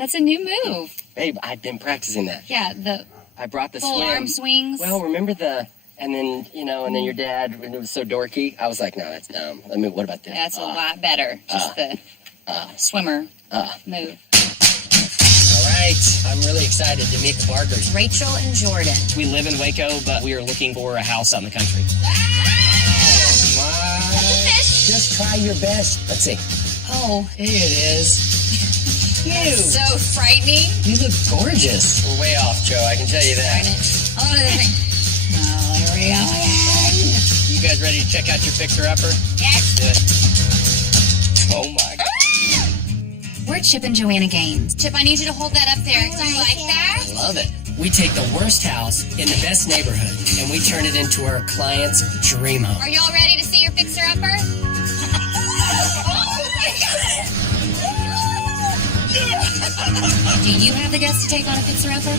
That's a new move. Babe, I've been practicing that. Yeah, I brought the full swim. arm swings. Well, remember and then your dad, when it was so dorky, I was like, no, that's dumb. I mean, what about this? That's a lot better. Just the swimmer move. All right. I'm really excited to meet the Barkers. Rachel and Jordan. We live in Waco, but we are looking for a house out in the country. Oh, my. Just try your best. Let's see. Oh. Here it is. That's so frightening. You look gorgeous. We're way off, Joe. I can tell you that. Darn it. Oh, there we go. You guys ready to check out your fixer-upper? Yes. Good. Oh, my God. We're Chip and Joanna Gaines. Chip, I need you to hold that up there. Do you like that? I love it. We take the worst house in the best neighborhood, and we turn it into our client's dream home. Are y'all ready to see your fixer-upper? Do you have the guts to take on a fixer-upper?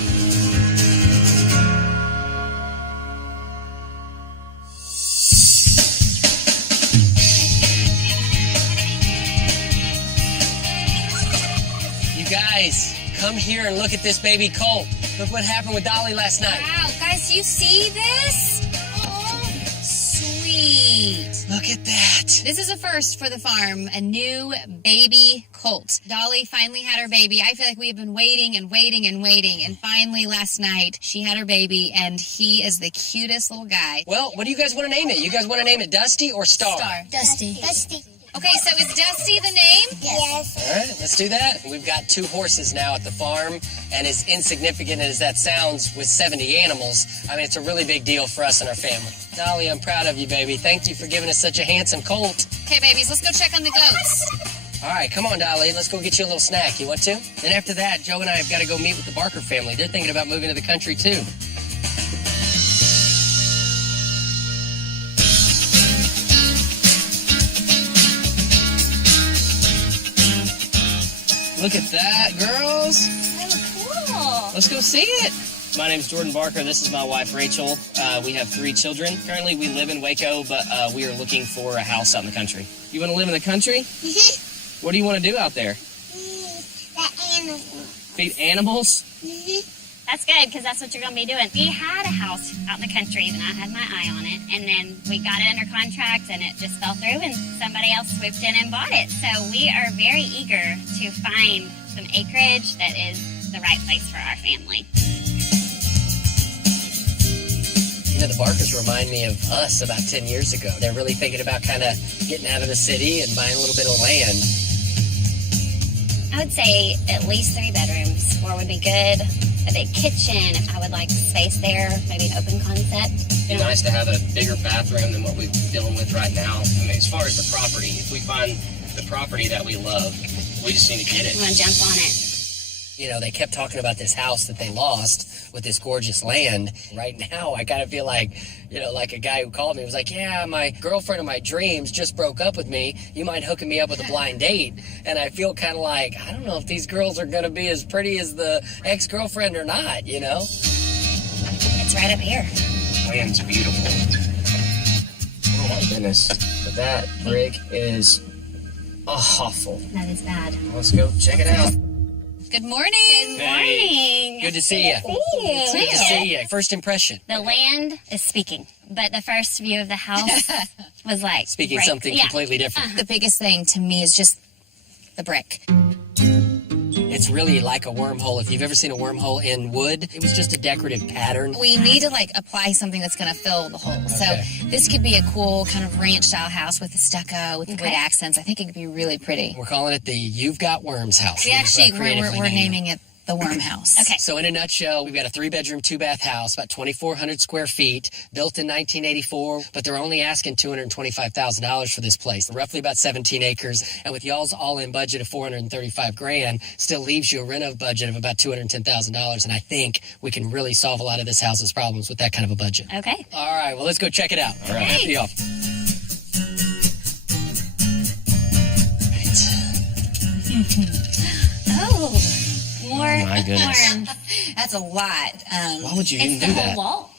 You guys, come here and look at this baby colt. Look what happened with Dolly last night. Wow, guys, do you see this? Oh, sweet. Look at that. This is a first for the farm, a new baby colt. Dolly finally had her baby. I feel like we have been waiting and waiting and waiting, and finally last night she had her baby, and he is the cutest little guy. Well, what do you guys want to name it? You guys want to name it Dusty or Star? Dusty. Dusty. Okay, so is Dusty the name? Yes. All right, let's do that. We've got 2 horses now at the farm, and as insignificant as that sounds with 70 animals, I mean, it's a really big deal for us and our family. Dolly, I'm proud of you, baby. Thank you for giving us such a handsome colt. Okay, babies, let's go check on the goats. All right, come on, Dolly. Let's go get you a little snack. You want to? Then after that, Joe and I have got to go meet with the Barker family. They're thinking about moving to the country, too. Look at that, girls. Oh, cool. Let's go see it. My name's Jordan Barker. This is my wife, Rachel. We have 3 children. Currently, we live in Waco, but we are looking for a house out in the country. You want to live in the country? What do you want to do out there? The animal. Feed animals? That's good, because that's what you're going to be doing. We had a house out in the country, and I had my eye on it, and then we got it under contract, and it just fell through, and somebody else swooped in and bought it. So we are very eager to find some acreage that is the right place for our family. You know, the Barkers remind me of us about 10 years ago. They're really thinking about kind of getting out of the city and buying a little bit of land. I would say at least 3 bedrooms. 4 would be good. A big kitchen, if I would like space there, maybe an open concept. It'd be nice to have a bigger bathroom than what we're dealing with right now. I mean, as far as the property, if we find the property that we love, we just need to get it. I'm going to jump on it. You know, they kept talking about this house that they lost with this gorgeous land. Right now, I kind of feel like, like a guy who called me was like, yeah, my girlfriend of my dreams just broke up with me. You mind hooking me up with a blind date? And I feel kind of like, I don't know if these girls are going to be as pretty as the ex-girlfriend or not, you know? It's right up here. Land's beautiful. Oh my goodness. But that brick is awful. That is bad. Let's go check it out. Good morning. Good morning. Good to see you. Good to see you. First impression. The land is speaking, but the first view of the house was like Speaking right, something yeah. completely different. The biggest thing to me is just the brick. It's really like a wormhole. If you've ever seen a wormhole in wood, it was just a decorative pattern. We need to apply something that's going to fill the hole. Okay. So this could be a cool kind of ranch style house with the stucco, with the wood accents. I think it could be really pretty. We're calling it the You've Got Worms house. We actually, Creatively we're named. naming it the Worm House. Okay. So in a nutshell, we've got a 3-bedroom, 2-bath house, about 2,400 square feet, built in 1984, but they're only asking $225,000 for this place. Roughly about 17 acres, and with y'all's all-in budget of $435,000, still leaves you a reno budget of about $210,000, and I think we can really solve a lot of this house's problems with that kind of a budget. Okay. All right, well, let's go check it out. All right. Happy off. Oh, more my goodness. worms. That's a lot. Why would you It's even the do whole that? wall.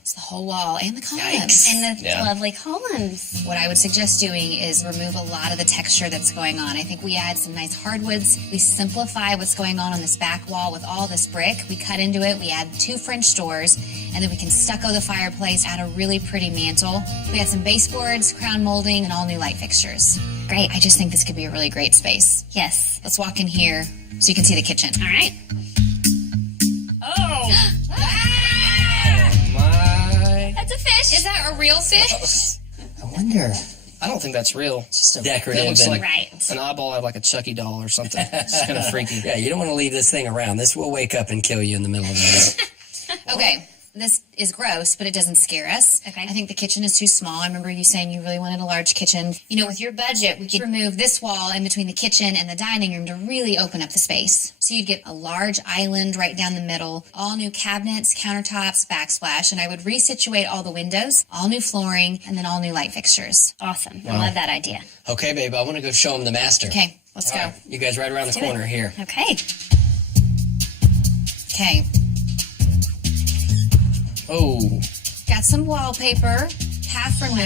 It's the whole wall and the columns. Yikes. And the lovely columns. What I would suggest doing is remove a lot of the texture that's going on. I think we add some nice hardwoods. We simplify what's going on this back wall with all this brick. We cut into it. We add 2 French doors, and then we can stucco the fireplace, add a really pretty mantle. We add some baseboards, crown molding, and all new light fixtures. Great. I just think this could be a really great space. Yes. Let's walk in here so you can see the kitchen. All right. Oh! My. That's a fish. Is that a real fish? I wonder. I don't think that's real. Just a That decorative. looks like Right. an eyeball out of like a Chucky doll or something. It's kind of freaky. Yeah, you don't want to leave this thing around. This will wake up and kill you in the middle of the night. Okay. This is gross, but it doesn't scare us. Okay. I think the kitchen is too small. I remember you saying you really wanted a large kitchen. You know, with your budget, we could remove this wall in between the kitchen and the dining room to really open up the space. So you'd get a large island right down the middle, all new cabinets, countertops, backsplash, and I would resituate all the windows, all new flooring, and then all new light fixtures. Awesome. I love that idea. Okay, babe, I want to go show them the master. Okay, let's go. All right, you guys right around the do corner it. here. Okay. Okay, Oh. got some wallpaper, half removed.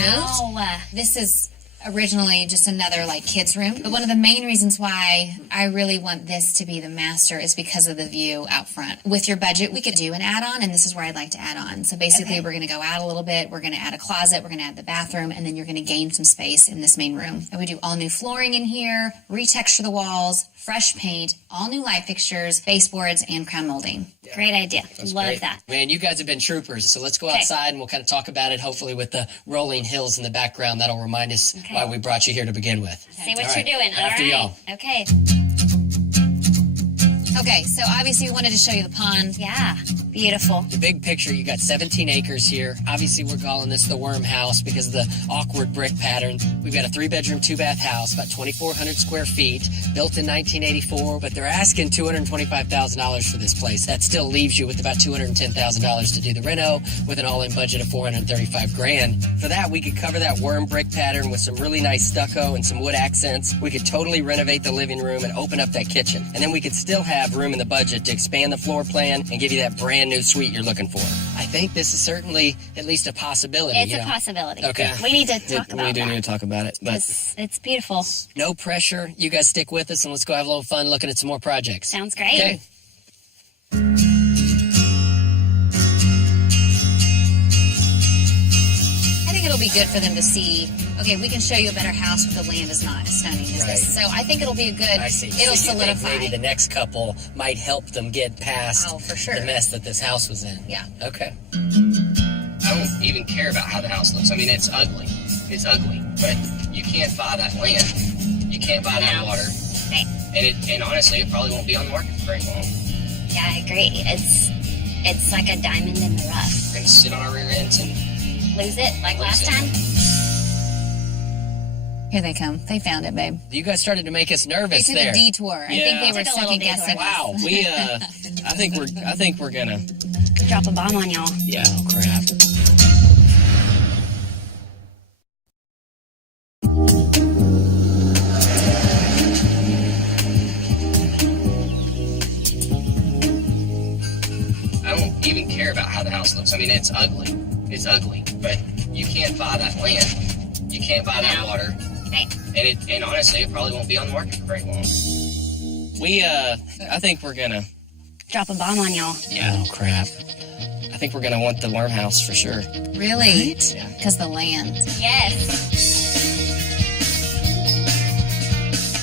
Wow. This is originally just another like kids room, but one of the main reasons why I really want this to be the master is because of the view out front. With your budget, we could do an add-on, and this is where I'd like to add on. So basically, we're going to go out a little bit, we're going to add a closet, we're going to add the bathroom, and then you're going to gain some space in this main room. And we do all new flooring in here, retexture the walls, fresh paint, all new light fixtures, baseboards, and crown molding. Great idea. Love Great. that. Man, you guys have been troopers. So let's go Okay. outside and we'll kind of talk about it, hopefully with the rolling hills in the background. That'll remind us why we brought you here to begin with. See what All you're right. doing. All After right. y'all. Okay. Okay, so obviously we wanted to show you the pond. Yeah. Beautiful. The big picture, you got 17 acres here. Obviously, we're calling this the worm house because of the awkward brick pattern. We've got a 3-bedroom, 2-bath house, about 2,400 square feet, built in 1984, but they're asking $225,000 for this place. That still leaves you with about $210,000 to do the reno with an all-in budget of $435,000. For that, we could cover that worm brick pattern with some really nice stucco and some wood accents. We could totally renovate the living room and open up that kitchen. And then we could still have room in the budget to expand the floor plan and give you that brand new suite you're looking for. I think this is certainly at least a possibility. It's you a know? possibility. Okay. We need to talk about We do that. need to talk about it. But It's beautiful. No pressure. You guys stick with us and let's go have a little fun looking at some more projects. Sounds great. Okay. I think it'll be good for them to see, okay, we can show you a better house, but the land is not as stunning as this. So I think it'll be a good, I see. it'll So you think solidify. maybe the next couple might help them get past Oh, for sure. the mess that this house was in. Yeah. Okay. I don't even care about how the house looks. I mean, it's ugly. It's ugly. But you can't buy that land. You can't buy that No. water. Right. And honestly, it probably won't be on the market for very long. Yeah, I agree. It's like a diamond in the rough. We're going to sit on our rear ends and Lose it like last Lose it. time. Here they come. They found it, babe. You guys started to make us They nervous took there. a detour. I Yeah. think they were Took a little second guessing. detour. wow, we I think we're gonna. Drop a bomb on y'all. Yeah. Oh, crap. I don't even care about how the house looks. I mean, it's ugly. It's ugly. But you can't buy that land. You can't buy that No. water. Right. And honestly, it probably won't be on the market for very long. We I think we're gonna. Drop a bomb on y'all. Yeah. Oh, crap. I think we're gonna want the worm house for sure. Really? Yeah. Because the land. Yes.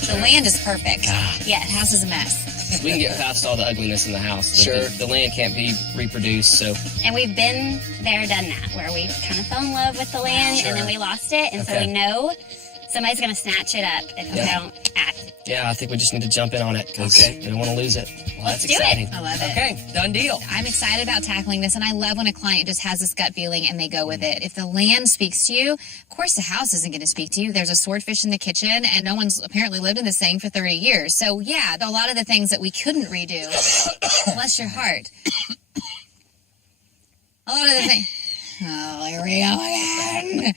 The land is perfect. Yes. The house is a mess. We can get past all the ugliness in the house. but Sure. The land can't be reproduced, so And we've been there, done that, where we kind of fell in love with the land Sure. and then we lost it. And so Okay. we know somebody's going to snatch it up if we Yeah. don't act. yeah, I think we just need to jump in on it because Okay. we don't want to lose it. Well, that's Let's do it. exciting. I love it. Okay, done deal. I'm excited about tackling this, and I love when a client just has this gut feeling and they go with it. If the land speaks to you, of course the house isn't going to speak to you. There's a swordfish in the kitchen, and no one's apparently lived in this thing for 30 years. So, yeah, a lot of the things that we couldn't redo, bless your heart. A lot of the things. Oh, here we go again.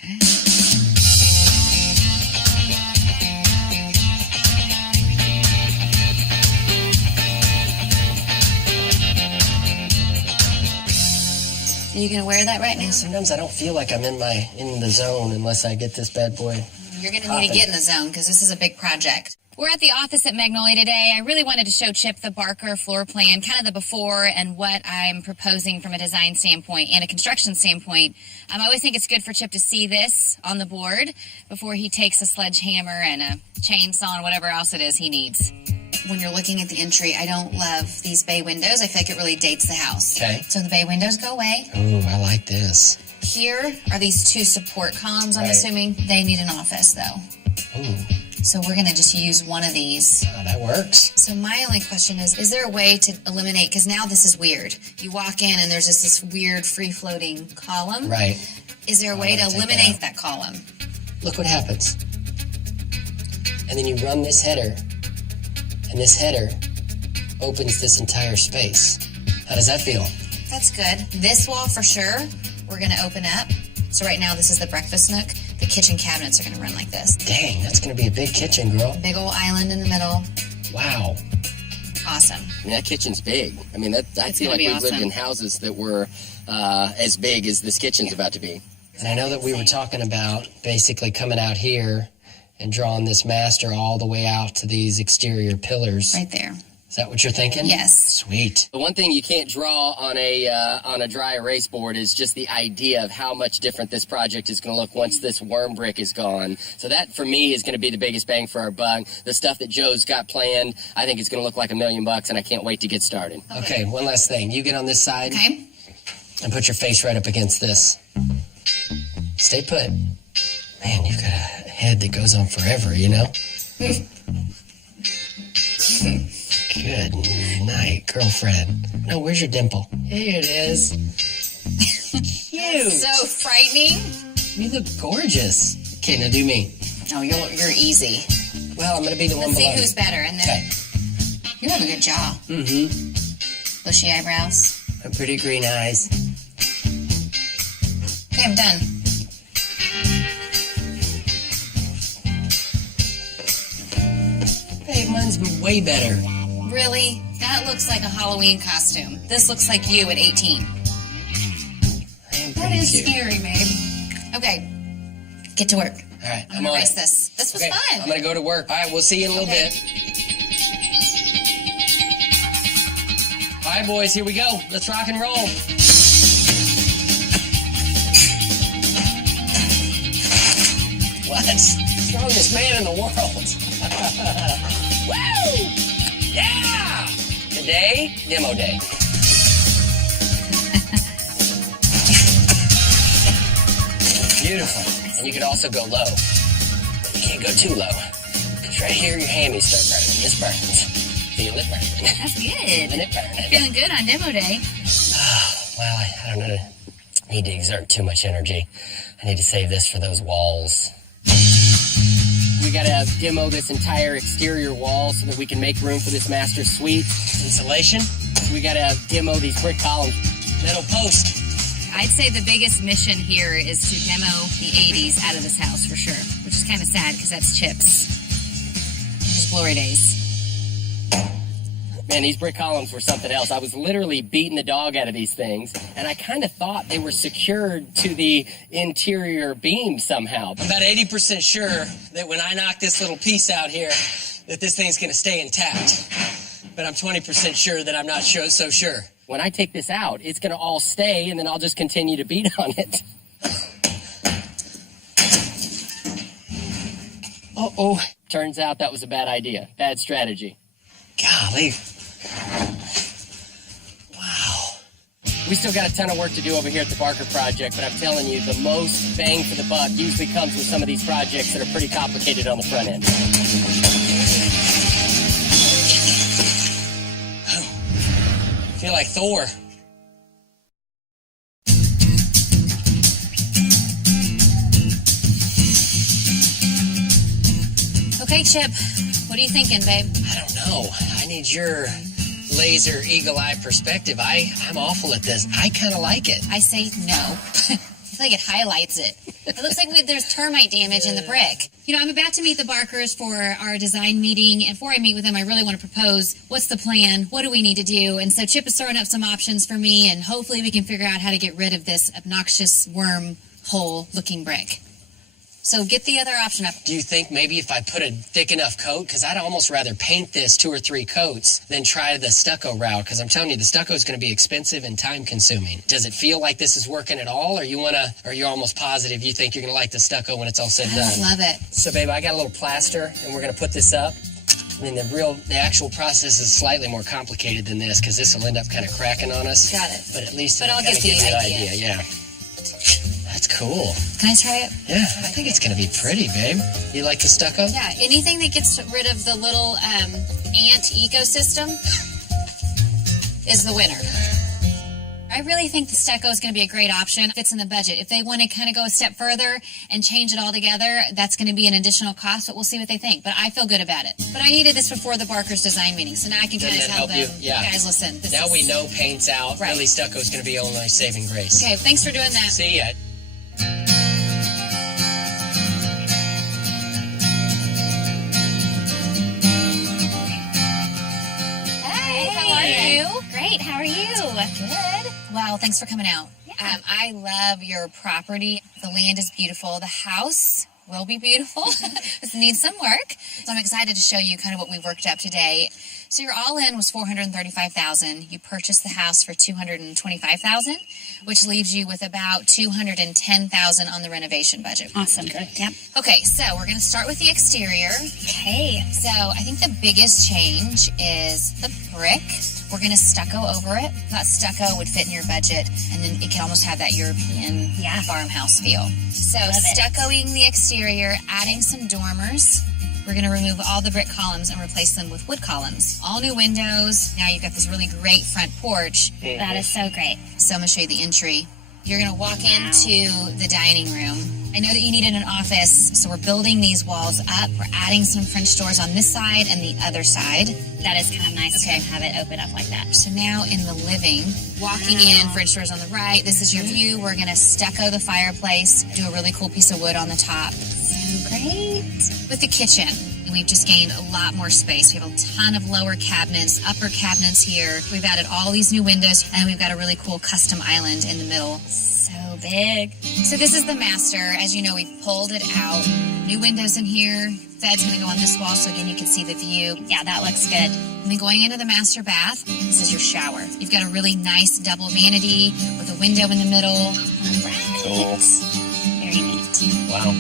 Are you gonna wear that right now? Sometimes I don't feel like I'm in the zone unless I get this bad boy. You're gonna need to get in the zone because this is a big project. We're at the office at Magnolia today. I really wanted to show Chip the Barker floor plan, kind of the before and what I'm proposing from a design standpoint and a construction standpoint. I always think it's good for Chip to see this on the board before he takes a sledgehammer and a chainsaw and whatever else it is he needs. When you're looking at the entry, I don't love these bay windows. I feel like it really dates the house. Okay. So the bay windows go away. Ooh, I like this. Here are these two support columns, I'm assuming. They need an office, though. Ooh. So we're going to just use one of these. Oh, that works. So my only question is there a way to eliminate, because now this is weird. You walk in and there's just this weird free-floating column. Right. Is there a way to eliminate that column? Look what happens. And then you run this header, and this header opens this entire space. How does that feel? That's good. This wall for sure, we're going to open up. So right now this is the breakfast nook. The kitchen cabinets are going to run like this. Dang, that's going to be a big kitchen, girl. Big old island in the middle. Wow. Awesome. I mean, that kitchen's big. I mean, I feel like we've lived in houses that were as big as this kitchen's about to be. And I know that we were talking about basically coming out here and drawing this master all the way out to these exterior pillars. Right there. Is that what you're thinking? Yes. Sweet. The one thing you can't draw on a dry erase board is just the idea of how much different this project is going to look once this worm brick is gone. So that, for me, is going to be the biggest bang for our buck. The stuff that Joe's got planned, I think it's going to look like $1 million, and I can't wait to get started. Okay, one last thing. You get on this side. Okay. And put your face right up against this. Stay put. Man, you've got a head that goes on forever, you know? Good night, girlfriend. No, where's your dimple? Here it is. Cute. So frightening. You look gorgeous. Okay, now do me. No, you're easy. Well, I'm going to be the one Let's below. see who's better. And then Okay. you have a good jaw. Mm-hmm. Bushy eyebrows. And pretty green eyes. Okay, I'm done. Hey, mine's way better. Really? That looks like a Halloween costume. This looks like you at 18. I am That pretty is cute. scary, babe. Okay, get to work. All right, I'm I'm gonna on erase it. this. This was Okay, fun. I'm going to go to work. All right, we'll see you in a little Okay. bit. All right, boys, here we go. Let's rock and roll. What? Strongest man in the world. Woo! Yeah! Today, demo day. Beautiful. And you can also go low. You can't go too low. Because right here, your hammies start burning. This burns. Feel it burning. That's Feeling good. it burning. Feeling good on demo day. Well, I don't know. Need to exert too much energy. I need to save this for those walls. We got to demo this entire exterior wall so that we can make room for this master suite. Insulation, We got to demo these brick columns. metal post. I'd say the biggest mission here is to demo the 80s out of this house for sure, which is kind of sad because that's Chip's. His glory days. Man, these brick columns were something else. I was literally beating the dog out of these things, and I kind of thought they were secured to the interior beam somehow. I'm about 80% sure that when I knock this little piece out here, that this thing's going to stay intact. But I'm 20% sure that I'm not so sure. When I take this out, it's going to all stay, and then I'll just continue to beat on it. Uh-oh. Turns out that was a bad idea. Bad strategy. Golly. Wow. We still got a ton of work to do over here at the Barker Project, but I'm telling you, the most bang for the buck usually comes with some of these projects that are pretty complicated on the front end. I feel like Thor. Okay, Chip, what are you thinking, babe? I don't know. I need your laser eagle eye perspective. I'm awful at this. I kind of like it. I say no. I feel like it highlights it. It looks like there's termite damage in the brick. You know, I'm about to meet the Barkers for our design meeting, and before I meet with them, I really want to propose what's the plan, what do we need to do, and so Chip is throwing up some options for me, and hopefully we can figure out how to get rid of this obnoxious worm hole looking brick. So get the other option up. Do you think maybe if I put a thick enough coat, because I'd almost rather paint this 2 or 3 coats than try the stucco route, because I'm telling you, the stucco is going to be expensive and time consuming. Does it feel like this is working at all, or you're almost positive you think you're going to like the stucco when it's all said and done? Love it. So babe, I got a little plaster, and we're going to put this up. I mean, the actual process is slightly more complicated than this, because this will end up kind of cracking on us. Got it. But at least But it'll I'll kind get of the give you an idea. idea. Yeah. That's cool. Can I try it? Yeah, I think it's going to be pretty, babe. You like the stucco? Yeah, anything that gets rid of the little ant ecosystem is the winner. I really think the stucco is going to be a great option. Fits in the budget. If they want to kind of go a step further and change it all together, that's going to be an additional cost, but we'll see what they think. But I feel good about it. But I needed this before the Barkers design meeting, so now I can kind of tell them, guys, listen. Now we know paint's out. Right. Really, stucco is going to be only saving grace. Okay, thanks for doing that. See ya. Hey, how are you? Great, how are you? Good. Wow, thanks for coming out. Yeah. I love your property. The land is beautiful. The house will be beautiful. It needs some work. So I'm excited to show you kind of what we worked up today. So your all-in was $435,000. You purchased the house for $225,000, which leaves you with about $210,000 on the renovation budget. Awesome. Okay. Yep. Okay, so we're going to start with the exterior. Okay. So I think the biggest change is the brick. We're going to stucco over it. That stucco would fit in your budget, and then it can almost have that European farmhouse feel. So Love it. stuccoing the exterior, adding some dormers. We're going to remove all the brick columns and replace them with wood columns. All new windows. Now you've got this really great front porch. That is so great. So I'm going to show you the entry. You're going to walk into the dining room. I know that you needed an office, so we're building these walls up. We're adding some French doors on this side and the other side. That is kind of nice Okay. to have it open up like that. So now in the living, walking in, French doors on the right. This is your view. We're going to stucco the fireplace, do a really cool piece of wood on the top. So great. With the kitchen, we've just gained a lot more space. We have a ton of lower cabinets, upper cabinets here. We've added all these new windows, and we've got a really cool custom island in the middle. So big. So this is the master. As you know, we've pulled it out. New windows in here. Bed's going to go on this wall, so again, you can see the view. Yeah, that looks good. And then going into the master bath, this is your shower. You've got a really nice double vanity with a window in the middle. All right. Cool. Very neat. Wow.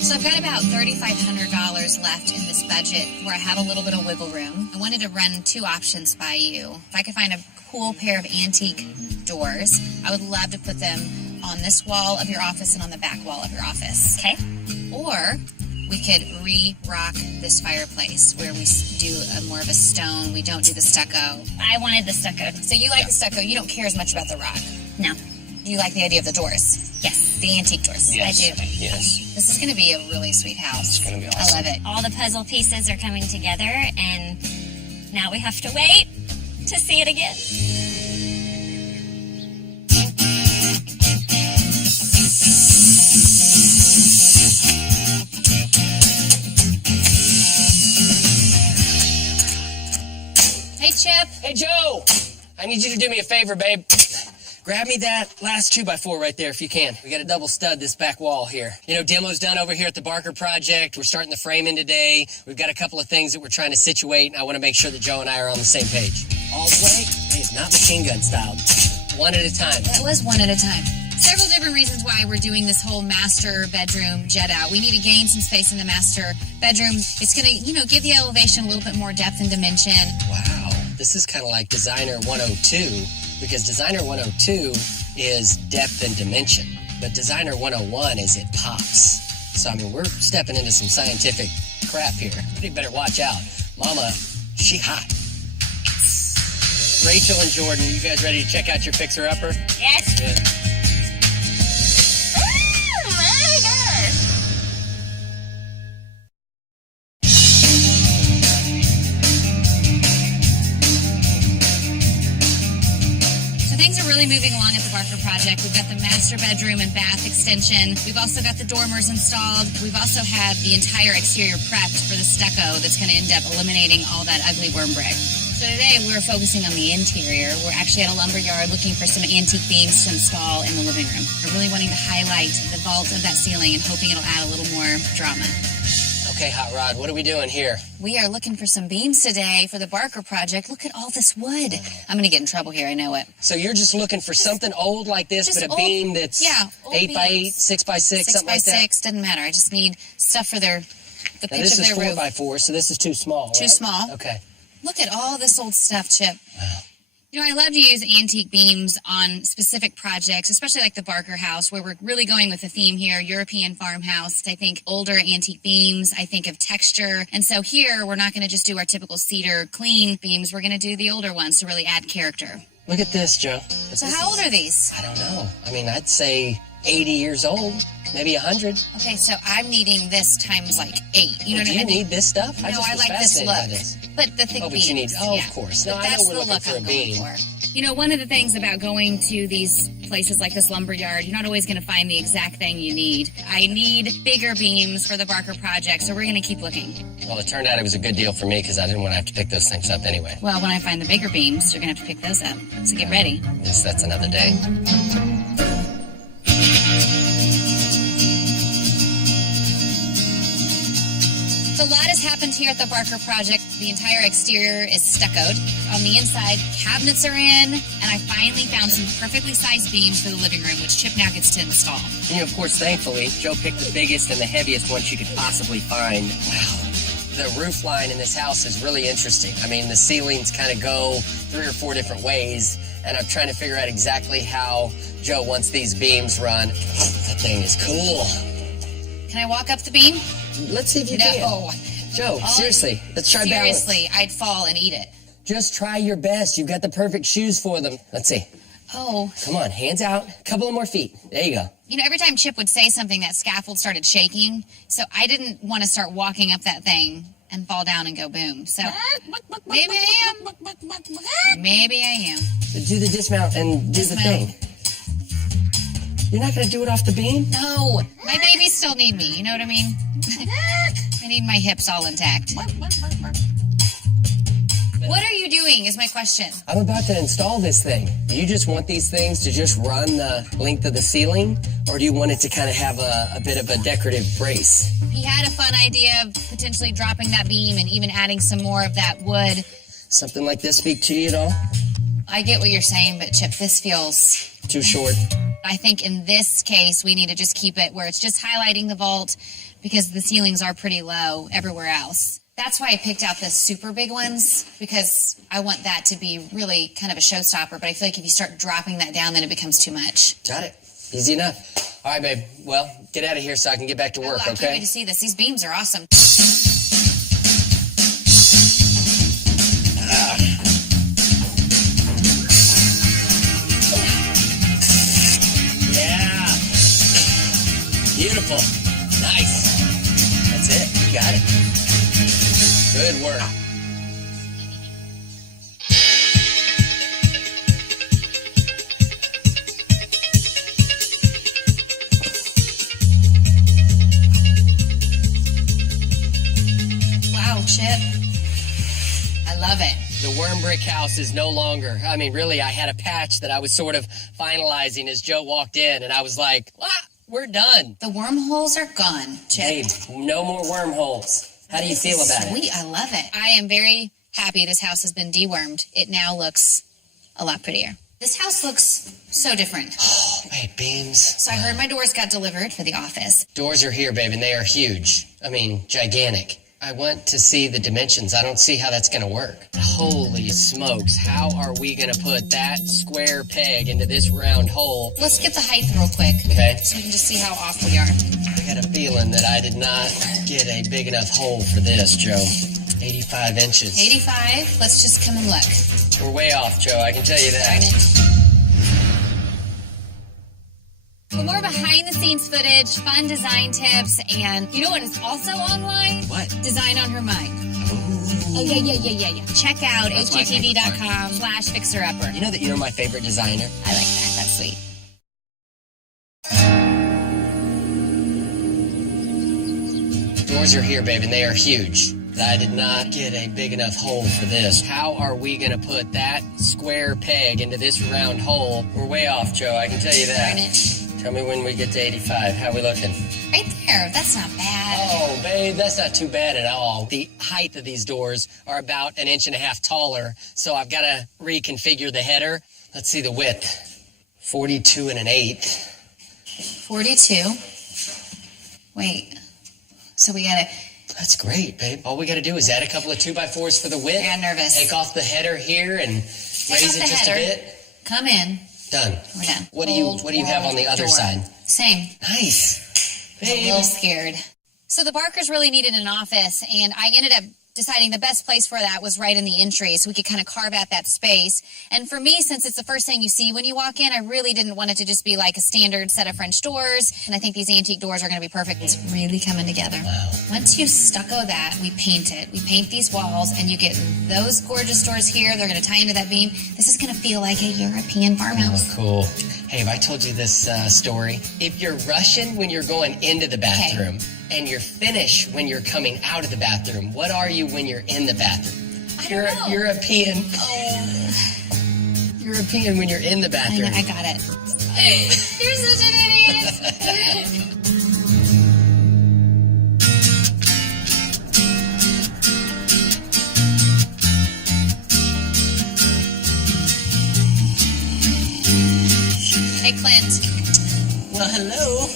So I've got about $3,500 left in this budget where I have a little bit of wiggle room. I wanted to run 2 options by you. If I could find a cool pair of antique doors, I would love to put them on this wall of your office and on the back wall of your office. Okay. Or we could re-rock this fireplace where we do more of a stone. We don't do the stucco. I wanted the stucco. So you like the stucco. You don't care as much about the rock. No. You like the idea of the doors. Yes. The antique doors. Yes. I do. Yes. This is going to be a really sweet house. It's going to be I awesome. love it. All the puzzle pieces are coming together, and now we have to wait to see it again. Hey, Chip. Hey, Joe! I need you to do me a favor, babe. Grab me that last 2x4 right there if you can. We got to double stud this back wall here. You know, demo's done over here at the Barker project. We're starting the framing today. We've got a couple of things that we're trying to situate, and I want to make sure that Joe and I are on the same page. All the way? Hey, it's not machine gun style. One at a time. That was one at a time. Several different reasons why we're doing this whole master bedroom jet out. We need to gain some space in the master bedroom. It's going to, give the elevation a little bit more depth and dimension. Wow. This is kind of like Designer 102, because Designer 102 is depth and dimension, but Designer 101 is it pops. So, I mean, we're stepping into some scientific crap here. You better watch out. Mama, she hot. Rachel and Jordan, you guys ready to check out your fixer-upper? Yes. Yeah. Very good. So things are really moving along at the Barker project. We've got the master bedroom and bath extension. We've also got the dormers installed. We've also had the entire exterior prepped for the stucco that's going to end up eliminating all that ugly worm brick. So today we're focusing on the interior. We're actually at a lumber yard looking for some antique beams to install in the living room. We're really wanting to highlight the vault of that ceiling and hoping it'll add a little more drama. Okay, Hot Rod, what are we doing here? We are looking for some beams today for the Barker project. Look at all this wood. I'm going to get in trouble here, I know it. So you're just looking for something old like this, but a beam that's 8 by 8, 6 by 6, something like that? 6 by 6, doesn't matter. I just need stuff for the pitch of their roof. This is 4 by 4, so this is too small, Too right? small. Okay. Look at all this old stuff, Chip. You know, I love to use antique beams on specific projects, especially like the Barker house, where we're really going with the theme here, European farmhouse. I think older antique beams. I think of texture. And so here, we're not going to just do our typical cedar clean beams. We're going to do the older ones to really add character. Look at this, Joe. So how old are these? I don't know. I mean, I'd say 80 years old, maybe 100. Okay, so I'm needing this times like 8. You know what I mean? Do you need this stuff? No, I like this look. But the thick beams. But you need, of course. No, but I know that's we're the looking look for a I'm going beam. for. You know, one of the things about going to these places like this lumber yard, you're not always going to find the exact thing you need. I need bigger beams for the Barker project, so we're going to keep looking. Well, it turned out it was a good deal for me because I didn't want to have to pick those things up anyway. Well, when I find the bigger beams, you're going to have to pick those up. So get ready. That's another day. So a lot has happened here at the Barker project. The entire exterior is stuccoed. On the inside, cabinets are in, and I finally found some perfectly sized beams for the living room, which Chip now gets to install. And of course, thankfully, Joe picked the biggest and the heaviest one she could possibly find. Wow. The roof line in this house is really interesting. I mean, the ceilings kind of go 3 or 4 different ways, and I'm trying to figure out exactly how Joe wants these beams run. That thing is cool. Can I walk up the beam? Let's see if you can. No. Joe, seriously, let's try balance. Seriously, I'd fall and eat it. Just try your best. You've got the perfect shoes for them. Let's see. Oh. Come on, hands out. A couple of more feet. There you go. You know, every time Chip would say something, that scaffold started shaking. So I didn't want to start walking up that thing and fall down and go boom. So maybe I am. Maybe I am. Do the dismount and do the thing. You're not going to do it off the beam? No. My babies still need me. You know what I mean? I need my hips all intact. What are you doing is my question. I'm about to install this thing. Do you just want these things to just run the length of the ceiling? Or do you want it to kind of have a bit of a decorative brace? He had a fun idea of potentially dropping that beam and even adding some more of that wood. Something like this speak to you at all? I get what you're saying, but Chip, this feels too short. I think in this case, we need to just keep it where it's just highlighting the vault because the ceilings are pretty low everywhere else. That's why I picked out the super big ones, because I want that to be really kind of a showstopper. But I feel like if you start dropping that down, then it becomes too much. Got it. Easy enough. All right, babe. Well, get out of here so I can get back to work, I okay? can't wait to see this. These beams are awesome. Yeah. Beautiful. Nice. That's it. You got it. Good work. Wow, Chip. I love it. The worm brick house is no longer, I mean, really, I had a patch that I was sort of finalizing as Joe walked in, and I was like, we're done. The wormholes are gone, Chip. Babe, no more wormholes. How do you feel about it? Sweet, I love it. I am very happy this house has been dewormed. It now looks a lot prettier. This house looks so different. Oh, babe, beams. So I heard my doors got delivered for the office. Doors are here, babe, and they are huge. I mean, gigantic. I went to see the dimensions. I don't see how that's going to work. Holy smokes. How are we going to put that square peg into this round hole? Let's get the height real quick. Okay. So we can just see how off we are. I got a feeling that I did not get a big enough hole for this, Joe. 85 inches. 85. Let's just come and look. We're way off, Joe. I can tell you that. Darn it. For more behind-the-scenes footage, fun design tips, and you know what is also online? What? Design on Her Mind. Ooh. Oh, yeah. Check out That's my favorite part. hgtv.com/fixerupper. You know that you're my favorite designer. I like that. That's sweet. Doors are here, babe, and they are huge. I did not get a big enough hole for this. How are we going to put that square peg into this round hole? We're way off, Joe. I can tell you that. Darn it. Tell me when we get to 85. How are we looking? Right there. That's not bad. Oh, babe, that's not too bad at all. The height of these doors are about 1.5 inches taller, so I've got to reconfigure the header. Let's see the width. 42 1/8. 42. Wait. So we gotta... That's great, babe. All we got to do is add a couple of 2x4s for the width. I got nervous. Take off the header here and raise it just a bit. Come in. Done. We're done. What do you have on the other side? Same. Nice. I'm a little scared. So the Barkers really needed an office, and I ended up deciding the best place for that was right in the entry, so we could kind of carve out that space. And for me, since it's the first thing you see when you walk in, I really didn't want it to just be like a standard set of French doors, and I think these antique doors are going to be perfect. It's really coming together. Wow. Once you stucco that, we paint it. We paint these walls, and you get those gorgeous doors here. They're going to tie into that beam. This is going to feel like a European farmhouse. Oh, cool. Hey, have I told you this story? If you're Russian when you're going into the bathroom, and you're Finnish when you're coming out of the bathroom, what are you when you're in the bathroom? You're know. European. Oh. European when you're in the bathroom. I got it. You're such an idiot. Hey, Clint. Well, hello.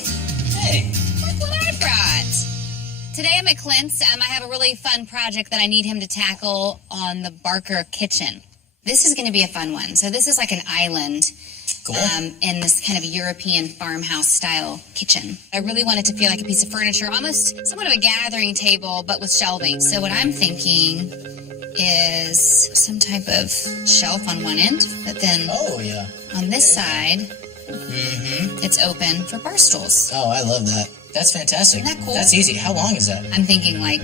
Hey. Look what I brought. Today I'm at Clint's. I have a really fun project that I need him to tackle on the Barker kitchen. This is going to be a fun one. So this is like an island Cool. in this kind of European farmhouse style kitchen. I really want it to feel like a piece of furniture, almost somewhat of a gathering table, but with shelving. So what I'm thinking is some type of shelf on one end, but then Oh, yeah. on this side, Mm-hmm. it's open for bar stools. Oh, I love that. That's fantastic. Isn't that cool? That's easy. How long is that? I'm thinking like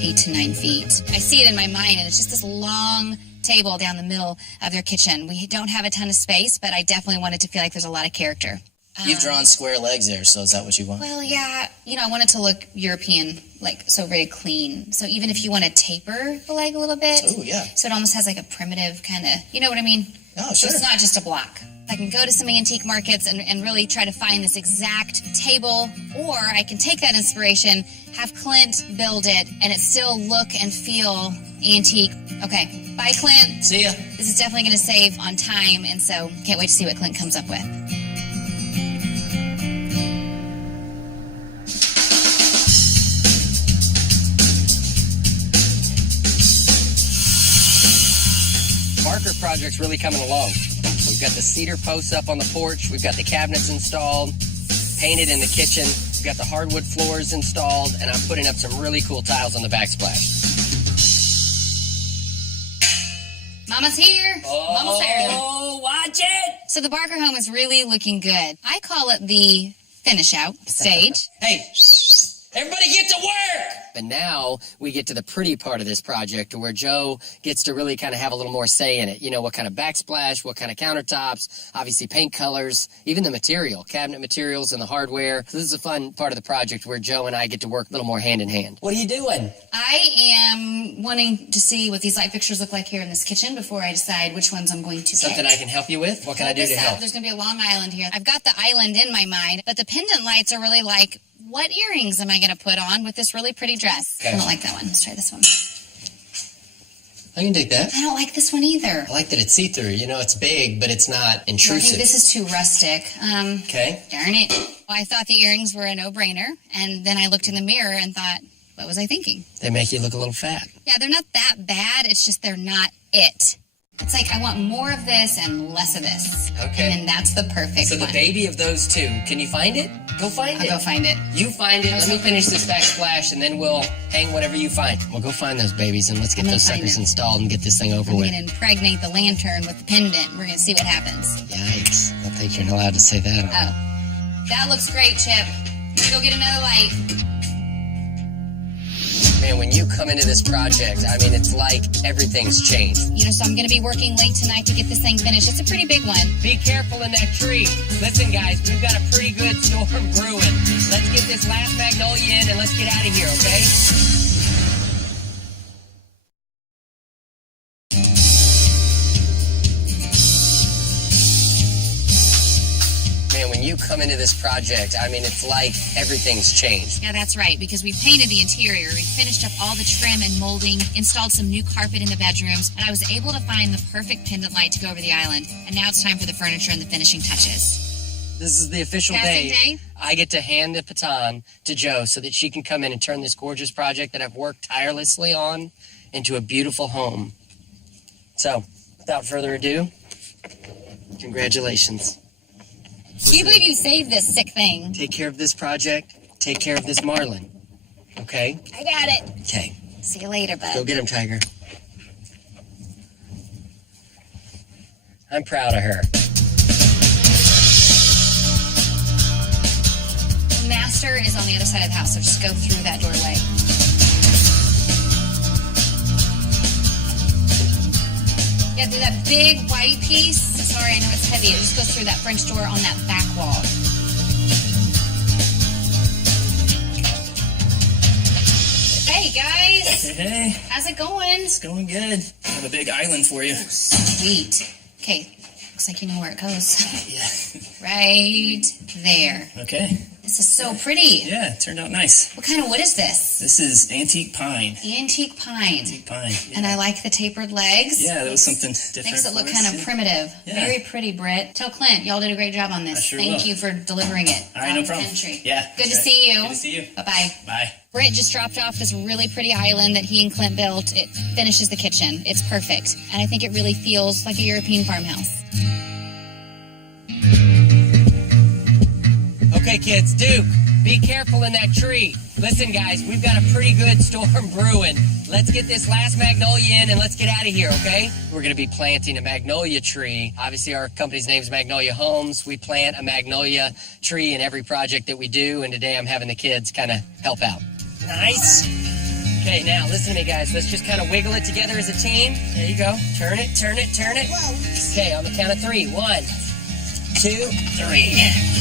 8 to 9 feet. I see it in my mind, and it's just this long table down the middle of their kitchen. We don't have a ton of space, but I definitely want it to feel like there's a lot of character. You've drawn square legs there, so is that what you want? Well, yeah, I want it to look European, like so very clean. So even if you want to taper the leg a little bit, Oh, yeah. so it almost has like a primitive kind of, you know what I mean? Oh, So sure. it's not just a block. I can go to some antique markets and really try to find this exact table, or I can take that inspiration, have Clint build it, and it still look and feel antique. Okay, bye, Clint. See ya. This is definitely going to save on time, and so can't wait to see what Clint comes up with. Barker project's really coming along. We've got the cedar posts up on the porch. We've got the cabinets installed, painted in the kitchen. We've got the hardwood floors installed, and I'm putting up some really cool tiles on the backsplash. Mama's here. Mama's here. Oh, watch it! So the Barker home is really looking good. I call it the finish out stage. Hey, everybody get to work! But now we get to the pretty part of this project where Joe gets to really kind of have a little more say in it. You know, what kind of backsplash, what kind of countertops, obviously paint colors, even the material, cabinet materials and the hardware. So this is a fun part of the project where Joe and I get to work a little more hand in hand. What are you doing? I am wanting to see what these light fixtures look like here in this kitchen before I decide which ones I'm going to Something get. I can help you with? What can I do This to up. help? There's going to be a long island here. I've got the island in my mind, but the pendant lights are really like, what earrings am I going to put on with this really pretty dress? Okay. I don't like that one. Let's try this one. I can take that. I don't like this one either. I like that it's see-through. You know, it's big, but it's not I think intrusive. this is too rustic. Okay. Darn it. Well, I thought the earrings were a no-brainer, and then I looked in the mirror and thought, what was I thinking? They make you look a little fat. Yeah, they're not that bad. It's just they're not it. It's like I want more of this and less of this. Okay. And then that's the perfect So the one. baby of those two, can you find it? Go find I'll it. go find it. You find it. Let me finish this backsplash, and then we'll hang whatever you find. We'll go find those babies, and let's get I'm gonna those find suckers them. installed and get this thing over I'm with. going to impregnate the lantern with the pendant. We're going to see what happens. Yikes. I don't think you're allowed to say that. Oh. That looks great, Chip. I'm going to go get another light. Man, when you come into this project, I mean, it's like everyth's changed. So I'm going to be working late tonight to get this thing finished. It's a pretty big one. Be careful in that tree. Listen, guys, we've got a pretty good storm brewing. Let's get this last magnolia in and let's get out of here, okay? Man, when you come into this project, I mean, it's like everything's changed. Yeah, that's right, because we've painted the interior, we finished up all the trim and molding, installed some new carpet in the bedrooms, and I was able to find the perfect pendant light to go over the island. And now it's time for the furniture and the finishing touches. This is the official Casting day. day? I get to hand the baton to Jo so that she can come in and turn this gorgeous project that I've worked tirelessly on into a beautiful home. So, without further ado, congratulations. Can you believe you saved this sick thing? Take care of this project. Take care of this marlin. Okay? I got it. Okay. See you later, bud. Go get him, Tiger. I'm proud of her. The master is on the other side of the house, so just go through that doorway. Yeah, do that big white piece. Sorry, I know it's heavy. It just goes through that French door on that back wall. Hey, guys. Hey, How's it going? it's going good. I have a big island for you. Sweet. Okay, looks like you know where it goes. Yeah. Right there. Okay. This is so pretty. Yeah, it turned out nice. What kind of wood is this? This is antique pine. Antique pine. Antique pine. Yeah. And I like the tapered legs. Yeah, that was something different. Makes it for look us, kind of yeah. primitive. Yeah. Very pretty, Britt. Tell Clint, y'all did a great job on this. I sure Thank will. you for delivering it. All right, out no in the problem. country. Yeah. Good to that's see you. Good to see you. Bye-bye. Bye. Britt just dropped off this really pretty island that he and Clint built. It finishes the kitchen. It's perfect. And I think it really feels like a European farmhouse. Okay, kids, Duke, be careful in that tree. Listen, guys, we've got a pretty good storm brewing. Let's get this last magnolia in and let's get out of here, okay? We're going to be planting a magnolia tree. Obviously, our company's name is Magnolia Homes. We plant a magnolia tree in every project that we do, and today I'm having the kids kind of help out. Nice. Okay, now listen to me, guys. Let's just kind of wiggle it together as a team. There you go. Turn it, turn it, turn it. Whoa. Okay, on the count of 3. 1, 2, 3.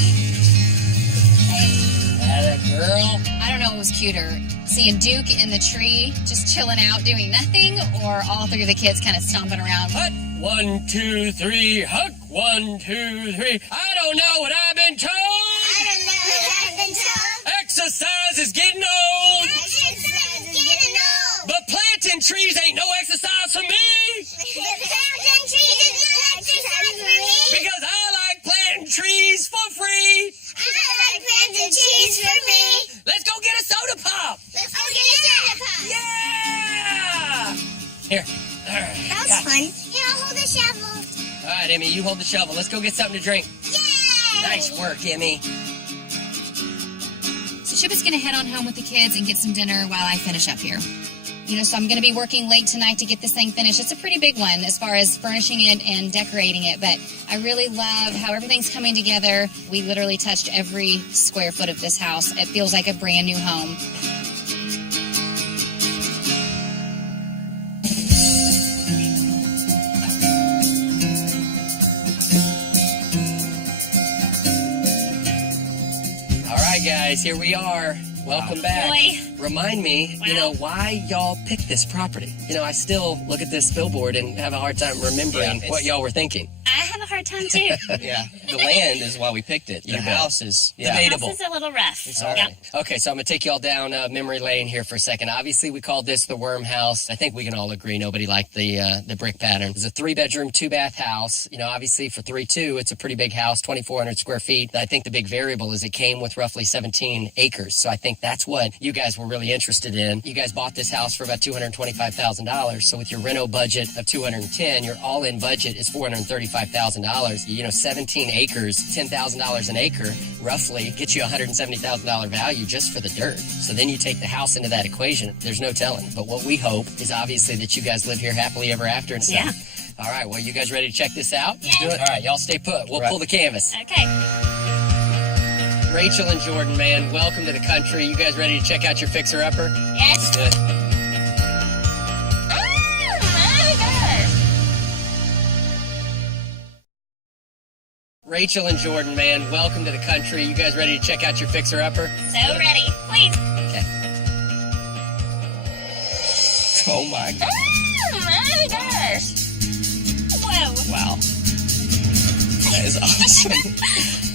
Atta girl. I don't know what was cuter, seeing Duke in the tree, just chilling out, doing nothing, or all three of the kids kind of stomping around. Hut. 1, 2, 3. Huck. 1, 2, 3. I don't know what I've been told. I don't know what I've been told. Exercise is getting old. Exercise is getting old. But planting trees ain't no exercise for me. Planting trees is not exercise for me. Because I like planting trees for free. I like planting trees for me. Let's go get a soda pop. Let's go get a soda pop. Yeah. Here. That was fun. Here, I'll hold the shovel. All right, Emmy, you hold the shovel. Let's go get something to drink. Yay! Nice work, Emmy. So Chip is going to head on home with the kids and get some dinner while I finish up here. So I'm going to be working late tonight to get this thing finished. It's a pretty big one as far as furnishing it and decorating it, but I really love how everything's coming together. We literally touched every square foot of this house. It feels like a brand new home. All right, guys, here we are. Welcome back. Boy. Remind me, Wow. why y'all picked this property. I still look at this billboard and have a hard time remembering what y'all were thinking. I have a hard time too. Yeah, the land is why we picked it. The house is debatable. This is a little rough. It's all right. Okay, so I'm going to take y'all down memory lane here for a second. Obviously, we called this the Worm House. I think we can all agree nobody liked the brick pattern. It's a 3-bedroom, 2-bath house. Obviously for 3-2, it's a pretty big house, 2,400 square feet. I think the big variable is it came with roughly 17 acres. So I think that's what you guys were really interested in. You guys bought this house for about $225,000. So with your reno budget of $210, your all-in budget is $435,000. 17 acres, $10,000 an acre, roughly gets you $170,000 value just for the dirt. So then you take the house into that equation. There's no telling. But what we hope is obviously that you guys live here happily ever after and stuff. Yeah. All right, well, you guys ready to check this out? Yeah. Do it. All right, y'all stay put. We'll pull the canvas. Okay. Rachel and Jordan, man, welcome to the country. You guys ready to check out your fixer-upper? Yes. Good. Oh my gosh. Rachel and Jordan, man, welcome to the country. You guys ready to check out your fixer-upper? So ready. Please. Okay. Oh my God. Oh my gosh. Whoa. Wow. That is awesome.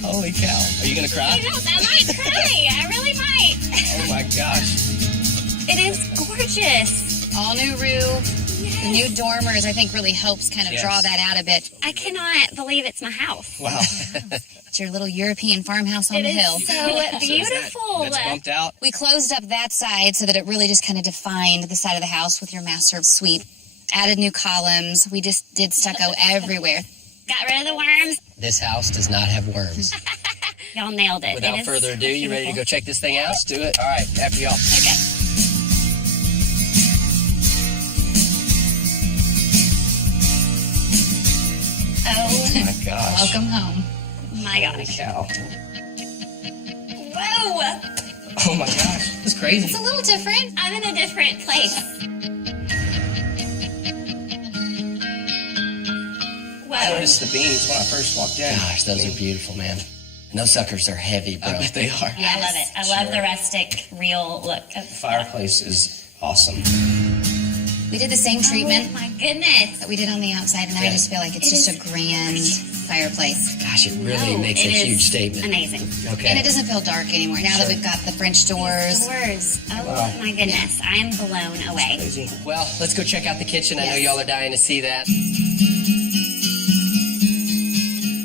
Holy cow. Are you gonna cry? I might cry. I really might. Oh my gosh. It is gorgeous. All new roof. The new dormers, I think, really helps kind of Yes. draw that out a bit. I cannot believe it's my house. Wow. It's your little European farmhouse on It the is hill. so beautiful. That's bumped out. We closed up that side so that it really just kind of defined the side of the house with your master suite. Added new columns. We just did stucco everywhere. Got rid of the worms. This house does not have worms. Y'all nailed it. Without It is further ado, you ready to go beautiful. check this thing out? Let's do it. All right, after y'all. Okay. Oh, Oh my gosh. welcome home. My Holy gosh. cow. Whoa. Oh my gosh. That's crazy. It's a little different. I'm in a different place. I Whoa. noticed the beams when I first walked in. Gosh, those are beautiful, man. And those suckers are heavy, bro. I bet they are. Yeah, I love it. I love the rustic, real look of The fireplace is awesome. We did the same treatment Oh my goodness. that we did on the outside, and I Yeah. just feel like it's It just is a grand fireplace. Gosh, it really No, makes a it is huge statement. Amazing. Okay. And it doesn't feel dark anymore now that we've got the French doors. Doors. Oh Wow. my goodness. I am blown away. Crazy. Well, let's go check out the kitchen. I know Yes. y'all are dying to see that.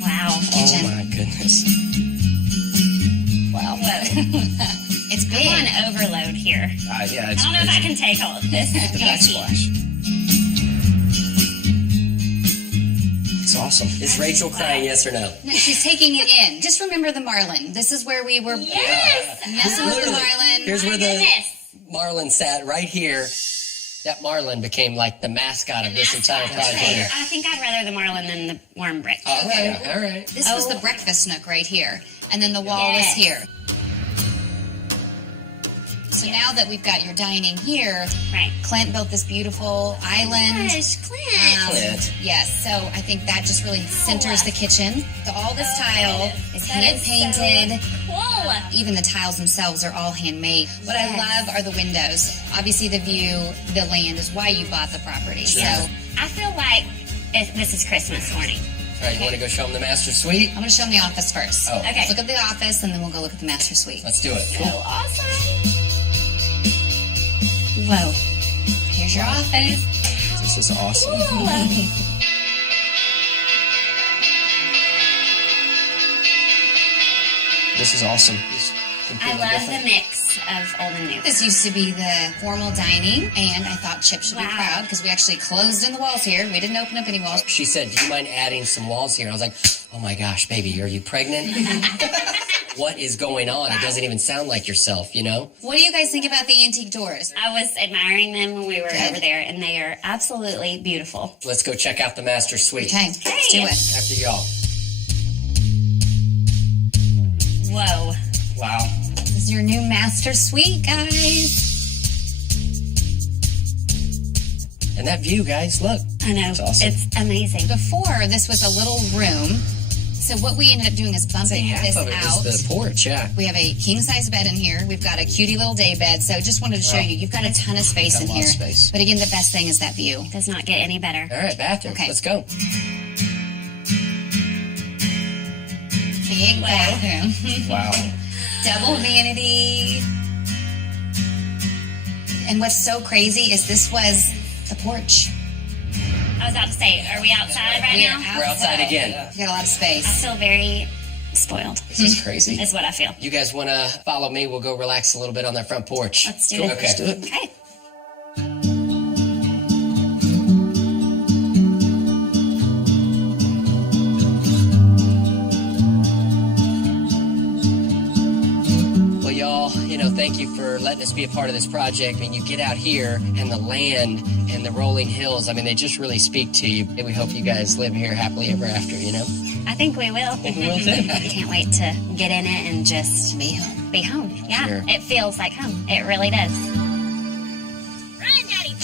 Wow. Kitchen. Oh my goodness. Wow. Whoa. It's big. I'm on overload here. Yeah, I it's don't know if I can take all of this. the Heavy. backsplash. It's awesome. Is Rachel crying, yes or no? No, she's taking it in. Just remember the marlin. This is where we were Yes. messing with the Literally. marlin. Here's My where the goodness. marlin sat, right here. That marlin became like the mascot of this entire Okay, project. I think I'd rather the marlin than the worm brick. All right, all right. This was the breakfast nook right here. And then the wall was Yes. here. So now that we've got your dining here, Right. Clint built this beautiful island. Gosh, Clint. Clint. Yes, so I think that just really centers the kitchen. So all this tile is That hand is painted. so cool. Even the tiles themselves are all handmade. What I Yes. love are the windows. Obviously, the view, the land is why you bought the property. So I feel like this is Christmas morning. All right, you want to go show them the master suite? I'm going to show them the office first. Oh. Okay. Let's look at the office, and then we'll go look at the master suite. Let's do it. So awesome. Whoa. Here's your office. This is awesome. Ooh. This is awesome. It's I completely love different. the mix of old and new. This used to be the formal dining, and I thought Chip should be Wow. proud because we actually closed in the walls here. We didn't open up any walls. She said, do you mind adding some walls here? And I was like, oh my gosh, baby, are you pregnant? What is going on? It doesn't even sound like yourself, you know? What do you guys think about the antique doors? I was admiring them when we were Good. over there, and they are absolutely beautiful. Let's go check out the master suite. Okay, let's do it. After y'all. Whoa. Wow. This is your new master suite, guys. And that view, guys, look. I know. That's awesome. It's amazing. Before, this was a little room. So what we ended up doing is Say bumping half this of it out. is the porch, yeah. We have a king-size bed in here. We've got a cutie little day bed. So just wanted to show you, you've got a ton of space Got a in lot of here. space. But again, the best thing is that view. Does not get any better. All right, bathroom. Okay. Let's go. Big bathroom. Wow. Double vanity. And what's so crazy is this was the porch. I was about to say, are we outside right We now? are We're outside again. We got a lot of I space. feel very spoiled. This is crazy. Is what I feel. You guys want to follow me? We'll go relax a little bit on that front porch. Let's do Cool. it. Okay. Let's do it. Okay. Well, y'all, thank you for letting us be a part of this project. I mean, you get out here and the land and the rolling hills, I mean, they just really speak to you. And we hope you guys live here happily ever after, I think we will. I think we will too. Can't wait to get in it and just Be home. be home. Yeah, Sure. it feels like home. It really does. Run, Daddy,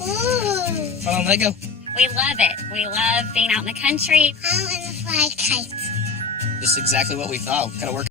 run! Ooh. Hold on, let go. We love it. We love being out in the country. I want to fly kites. Just exactly what we thought. Kind of work.